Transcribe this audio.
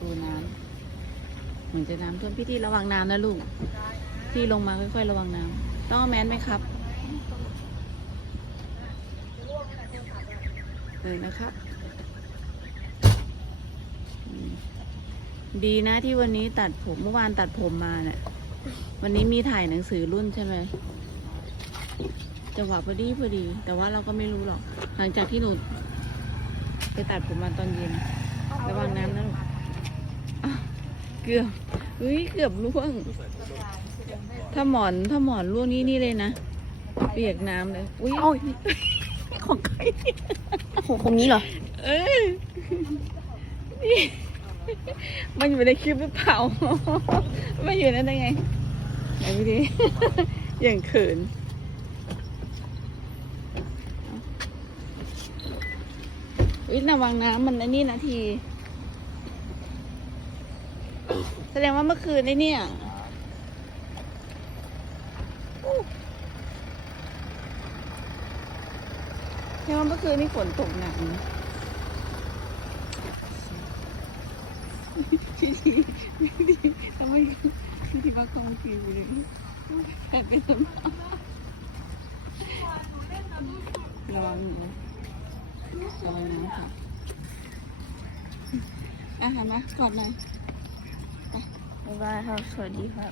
ดูน้ำเหมือนจะน้ำท่วมพี่ที่ระวังน้ำนะลูก ที่ลงมาค่อยๆ ระวังน้ำต้องแมสไหมครับเลยนะครับ ดีนะที่วันนี้ตัดผมเมื่อวานตัดผมมาเนี่ยวันนี้มีถ่ายหนังสือรุ่นใช่ไหมจังหวะพอดีพอดี แต่ว่าเราก็ไม่รู้หรอก หลังจากที่หนูไปตัดผมมาตอนเย็นระวังน้ำ เกือบอุ้ยเกือบร่วง ถ้าหมอนถ้าหมอนร่วงนี่นี่เลยนะเปียกน้ำเลยอุ้ยโอ้ยของใครโหคมนี้เหรอ เอ้ยนี่มันอยู่ในคลิปหรือเปล่ามันอยู่นั่นได้ไงไหนดูดิอย่างเขินวิระวังน้ำมันไอ้นี่นาที แสดงว่าเมื่อคืนไอ้เนี่ยแสดงว่าเมื่อคืนนี่ฝนตกหนักนะพี่ทีพี่ทีทำไมพี่ทีมาคงคิวเลยแต่เป็นสมองระวังหนูระวังน้ำค่ะอาหารมากอดหน่อย 我刚才还有错的地方？